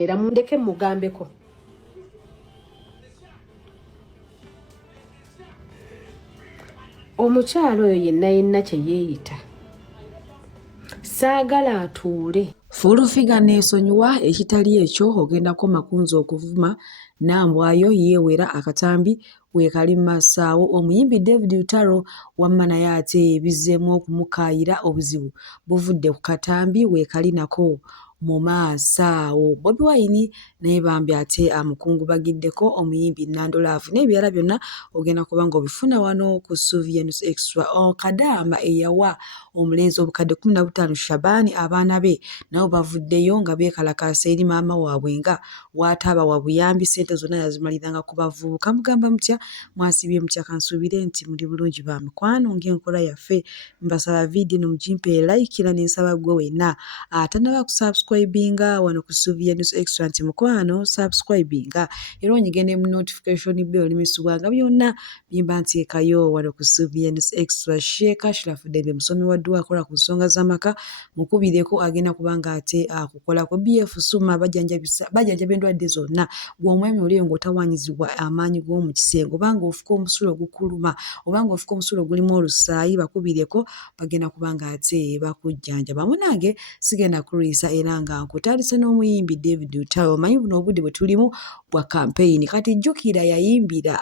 era mundeke mugambeko. Omukyalo oyo yenna kye yeeyita saagala atuule. Fulufiga neesonyiwa ekitali ekyo ogendako makunzi okuvuma nambwayo yeewera akatambi weekali Masaawo. Omuyimbi David Lutalo wamma naye ate bizzeemu okumukaayira obuzibu buvudde ku katambi weekali nako mu Masaawo. Bobi Wine naye bambi ate amukungubagiddeko omuyimbi Nando Love n'ebirala byonna ogenda kuba nga obifuna wano ku Sylvia News Extra. Kadaama eyawa omulenzi obukadde 15 Shabani abaana be nabo bavuddeyo nga beekalakaasa eri maama waabwe nga waataaba wa buyambi, ssente zonna yazimaliranga ku bavubuka. Mugamba mutya? Mwasibye mutya? Kansuubire nti muli bulungi ba mikwano ng'enkola yaffe. Mbasaba vidiyo nomugimpe layikira n'ensaba gwe wenna atanaba kusubscribinga wano ku Sylvia News Extra nti mukwano subscribinga era onyigende mu notification bell olimisibwanga byonna byemba nteekayo wano ku Sylvia News Extra. Sheikh Ashraf Dembe musomi wa dduwa akola ku nsonga z'amaka mukubireko agenda kubanga ate akukola ku BF Suma bajjanjaba endwadde zonna. Gwe omwami oliyo ng'otawanyizibwa amaanyi g'omu kisenge obanga ofuka omusulo ogukuluma obanga ofuka omusulo ogulimu olusaayi bakubireko bagenda kubanga ate bakujjanjaba. Munange sigenda kulwisa era nga nkutandise n'omuyimbi David Lutalo. Omanyi buno obudde bwe tulimu bwa campaign kati jjukira yayimbira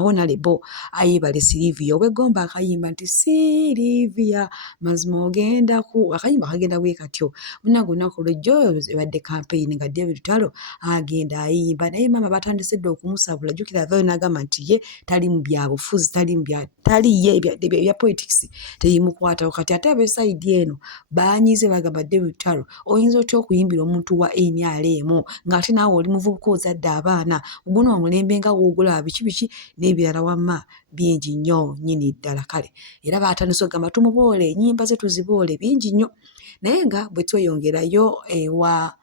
Honorable Ayebale Sylvia obwegomba akayimba nti Sylvia mazima ogenda ku akayimba kagenda bwe katyo munange olunaku lw'ejjo ebadde campaign nga David Lutalo agenda ayimba naye maama batandise dde okumusabula. Jjukira avaayo n'agamba nti ye tali mu byabufuzi tali ye ebya politics teyimukwataho. Kati ate ab'esayidi eno baanyize bagamba David Lutalo oyinza otya okuyimbira omuntu wa NRM ng'ate naawe oli muvubuka ozadde abaana guno omulembe nga woogulaba biki n'ebirala wamma bingi nnyo nnyini ddala. Kale era baatandise okugamba tumuboole ennyimba ze tuziboole bingi nnyo naye nga bwe tweyongerayo ewa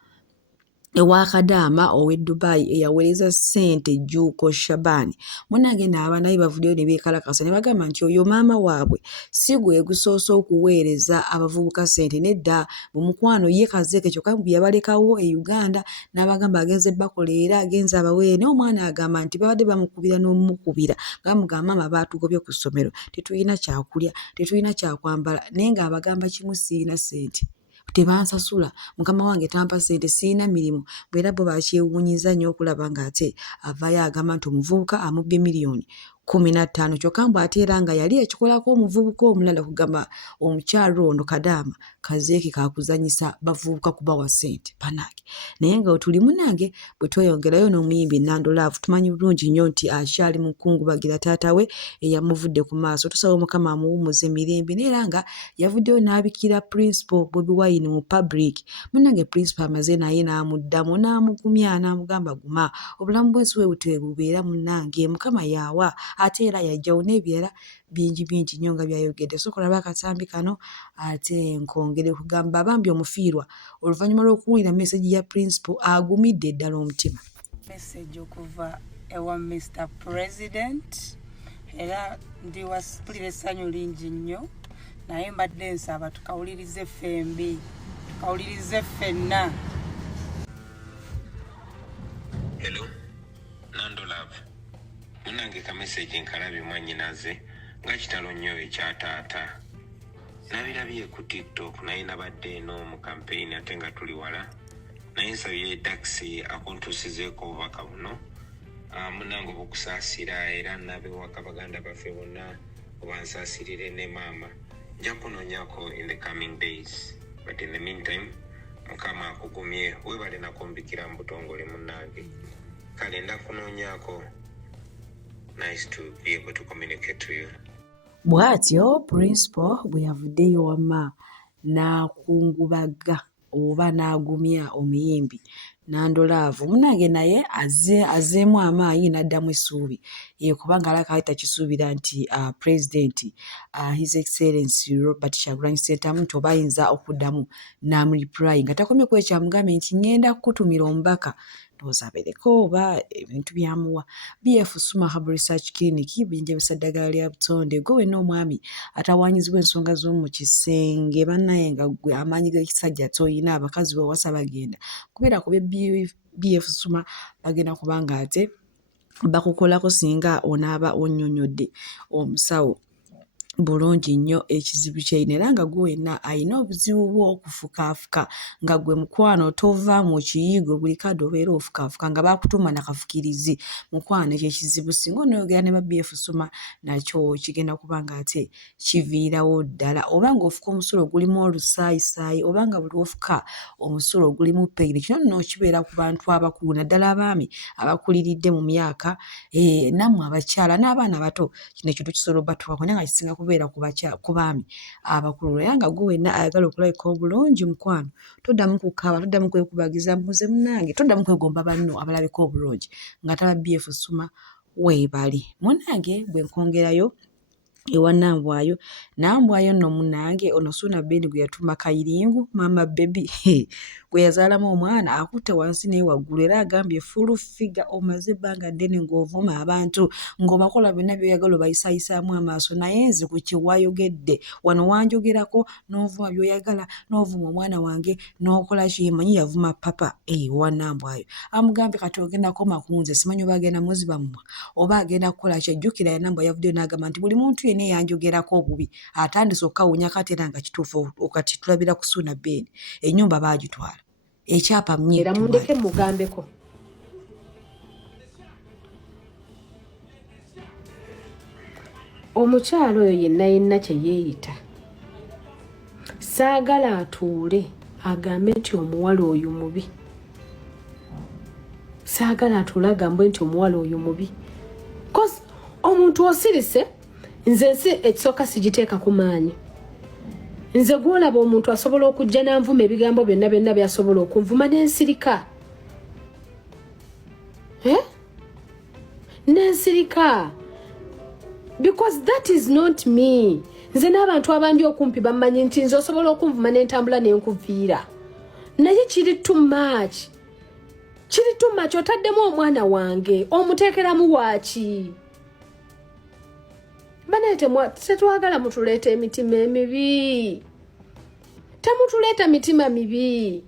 Kadaama ow'e Dubai eyaweereza ssente Jjuuko Shabani munnange naaba naye bavuddeyo ne beekalakasa ne bagamba nti oyo maama waabwe si gwe gusoose okuweereza abavubuka ssente nedda mu mukwano ye kazeeke kyokka bye yabalekawo e Uganda n'abagamba agenze bakoleera agenze abaweere naye omwana agamba nti babadde bamukubira n'omukubira nga bamugamba maama baatugobye ku ssomero tetulina kyakulya tetulina kyakwambala naye ng'abagamba kimu siina ssente tebansasula mukama wange tampa ssente siina mirimu. Bwera bo bakyewuunyiza nnyo okulaba ng'ate avaayo agamba nti omuvubuka amubbye miliyoni 15 kyokka mbw ate era nga yali ekikolako omuvubuka omulala kugamba omukyalo ono Kadaama kazeeki kakuzanyisa bavubuka kubawa ssente panage naye nga tuli munange bwe tweyongerayo n'omuyimbi Nando Love tumanyi bulungi nnyo nti akyali mukungubagira taata we eyamuvudde ku maaso. Tusaba Mukama amuwummuze emirembe era nga yavuddeyo n'abikira Principal Bobi Wine mu public. Munange Principal amaze naye n'amuddamu n'amugumya n'amugamba guma obulamu bw'ensi bwe butwe bubeera munange Mukama yaawa ate era yajjawo n'ebirala bingi nnyo nga byayogedde. So kulaba akatambi kano ate nkongere kugamba bambi omufiirwa oluvannyuma lw'okuwulira message ya Principal agumidde ddala omutima. Message okuva ewa Mr. President era ndi wasipulira essanyu lingi nnyo naye mbadde nsaba tukawulirize ffembi tukawulirize ffenna. Hello, Nando Love. Munange ka message nkalabi mwannyinaze nga kitalo nnyo ekya taata. Nabirabye ku TikTok naye nabadde eno mu campaign ate nga tuli wala. Naye nsabye taxi akuntuusizeeko obubaka buno. Munange obukusaasira era n'abewaka baganda baffe bonna obansaasirire ne maama. Nja kunoonyako in the coming days. But in the meantime, Mukama akugumye weebale nakumbikira mu butongole munnange. Kale ndakunoonyako. Nice to be able to communicate to you. Bw'atyo Principal bwe yavuddeyo wamma n'akungubaga oba n'agumya omuyimbi Nando Love munange naye azeemu amaanyi n'addamu essuubi kubanga alaka ayita kisuubira nti President His Excellency Robert Kyagulanyi Ssentamu nti oba ayinza okuddamu n'amureply nga takomye ku ekyamugambye nti ngenda kukutumira omubaka ndowooza abeereko oba ebintu byamuwa. BF Suma Herbal Research Clinic bijjanjabisa ddagala lya butonde gwe wenna omwami atawaanyizibwa ensonga z'omu kisenge bannaye nga gwe amaanyi g'ekisajja toyina abakazi bawasa bagenda kubeera ku BF Suma bagenda kubanga ate bakukolako singa onaaba onnyonnyodde omusawo bulungi nnyo ekizibu kyeyina era nga gwe wenna ayina obuzibu bw'okufukaafuka nga gwe mukwano tova mu kiyigo buli kadde obeera ofukaafuka nga baakutuma nakafukirizi mukwano ekyo ekizibu singa onoyogera ne ba BF Suma nakyo kigenda kubanga ate kiviirawo ddala oba nga ofuka omusulo gulimu olusaayisaayi oba nga buli ofuka omusulo gulimu peyini kino nno kibeera ku bantu abakulu naddala abaami abakuliridde mu myaka nammwe abakyala n'abaana abato kino ekintu kisobola obbatuukako naye nga kisinga kubeera ku baami abakulu era nga gwe wenna ayagala okulabika obulungi mukwano toddamu kukaaba toddamu kwekubagiza mbuze munnange toddamu kwegomba banno abalabika obulungi nga taba BF Suma weebali munnange bwe nkongerayo ewa Nambwayo nno munnange ono Suuna Ben gwe yatuma Kayiringu mama baby gwe yazaalamu omwana akutte wansi naye waggulu era agambye full figure omaze ebbanga ddene ng'ovuma abantu ng'obakola byonna by'oyagala obayisayisaamu amaaso naye nze ku kye wayogedde wano wanjogerako n'ovuma by'oyagala n'ovuma omwana wange n'okola kimanyi yavuma papa wa Nambwayo amugambye kati ogenda koma ku nze simanyi oba agenda muziba mumwa oba agenda kukola kyejjukira ya Nambwayo yavuddeyo n'agamba nti buli muntu yenna yanjogerako obubi atandise okukawunya kati era nga kituufu kati tulabira ku Suuna Ben ennyumba baagitwala ekyapa era mundeke mugambeko omukyalo oyo yenna kye yeeyita saagala atuule agambe nti omuwala oyo mubi saagala atuule agambe nti omuwala oyo mubi cause omuntu osirise nze ensi ekisooka sigiteeka ku maanyi nze gwolaba omuntu asobola okujja n'anvuma ebigambo byonna byasobola okunvuma n'ensirika n'ensirika because that is not me nze n'abantu abandi okumpi bamanyi nti nze osobola okunvuma n'entambula n'enkuviira naye kiri too much otaddemu omwana wange omuteekeramu waaki banaye tetwagala mutuleeta emitima emibi temutuleeta mitima mibi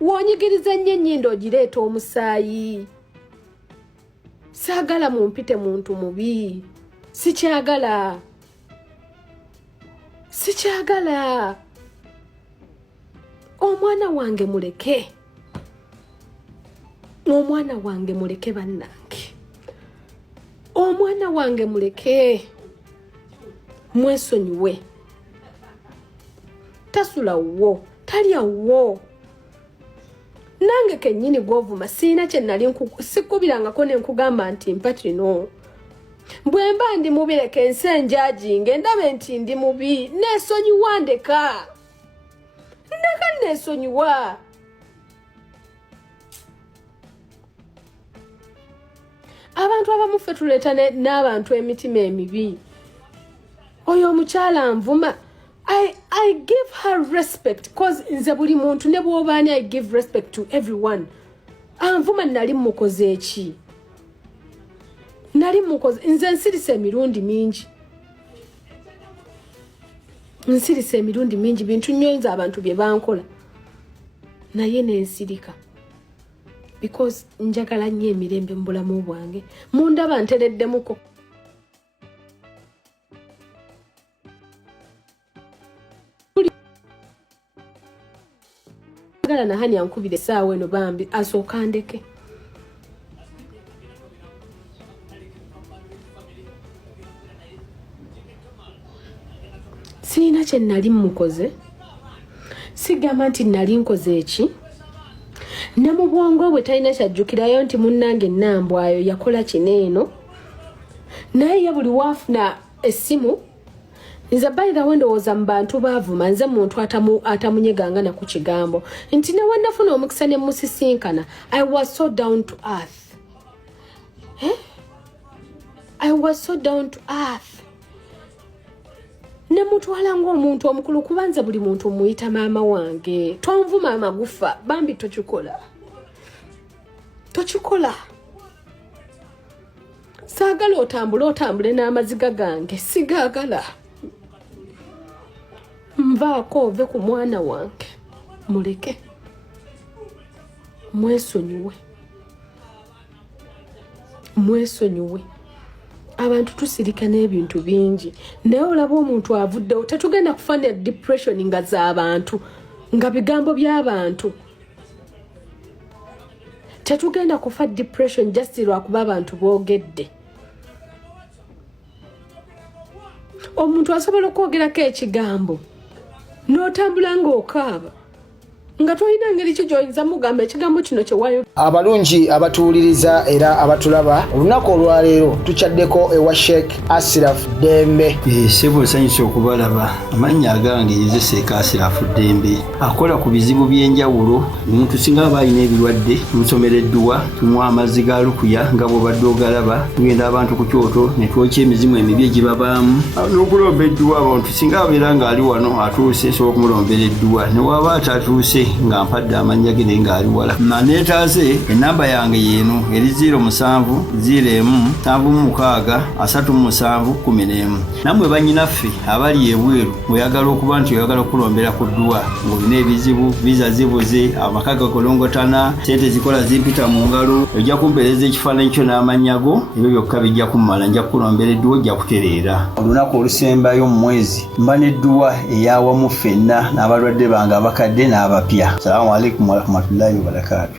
woonyigiriza nnyo ennyindo ogireeta omusaayi saagala mumpite muntu mubi sikyagala omwana wange muleke bannange omwana wange muleke mwesonyiwe tasula wo talya wo nange kennyini gw'ovuma siina kye nali sikubirangako ne nkugamba nti mpatrino bwe mba ndi mubi leka ensi enjajinge ndabe nti ndi mubi neesonyiwa ndeka neesonyiwa abantu abamu ffe tuleeta n'abantu emitima emibi oyo omukyala nvuma I give her respect cause nze buli muntu ne bw'obaani I give respect to everyone anvuma nali mukoze eki nze nsirise emirundi mingi bintu nnyo nze abantu bye bankola naye nensirika because njagala nnyo emirembe mu bulamu bwange mundaba ntereddemuko njagala nahani ankubira essaawa eno bambi asooka ndeke siina kye nali mukoze sigamba nti nali nkoze eki ne mu bwongo bwe talina kyajjukirayo nti munnange Nambwayo yakola kino eno naye ye buli waafuna essimu nze bayira wendowooza mu bantu baavuma nze muntu atamunyeganga na ku kigambo nti ne wannafuna omukisa ne musisinkana I was so down to earth. I was so down to earth. Ne mutwala ng'omuntu omukulu kubanza buli muntu muyita maama wange. Tonvuma amagufa bambi tochikola. Saagala otambule n'amaziga gange sigaagala. Nvaako ove ku mwana wange muleke mwesonyiwe abantu tusirika n'ebintu bingi naye olaba omuntu avuddewo tetugenda kufuna depression nga z'abantu nga bigambo by'abantu tetugenda kufa depression just lwakuba abantu boogedde. Omuntu asobola okwogerako ekigambo n'otambula ng'okaaba nga tolina ngeri ki gy'oyinza mugamba ekigambo kino kye wayo. Abalungi abatuwuliriza era abatulaba olunaku olwaleero tukyaddeko ewa Sheikh Ashraf Dembe. Sebo nsanyusa okubalaba. Amannya agange nze Sheikh Ashraf Dembe akola ku bizibu by'enjawulo. Omuntu singa aba alina ebirwadde musomereddwa tumuwa amazzi ga lukuya nga bw'obadde ogalaba tugenda abantu ku kyoto ne twokya emizimu emibi egibabaamu n'okulomba edduwa. Abantu singa abeera ng'ali wano atuuse sobola okumulombera edduwa ne waba atatuuse nga mpadde amannya ge naye ng'ali wala. Neetaase enamba yange yeeno eri 0707363711. Nammwe bannyinaffe abali ebweru oyagala okuba nti oyagala okulombera ku dduwa ng'olina ebizibu viza zibuze amaka gakolongotana sente zikola zimpita mu ngalo ojja kumpeereza ekifaananyi kyo n'amannya go ebyo byokka bijja kummala nja kukulombera edduwa ojja kutereera. Olunaku olusembayo mu mwezi mba n'edduwa eyawamu ffenna n'abalwadde bange abakadde n'abapya. Salaamu alaikum warahmatullahi wabarakatuh.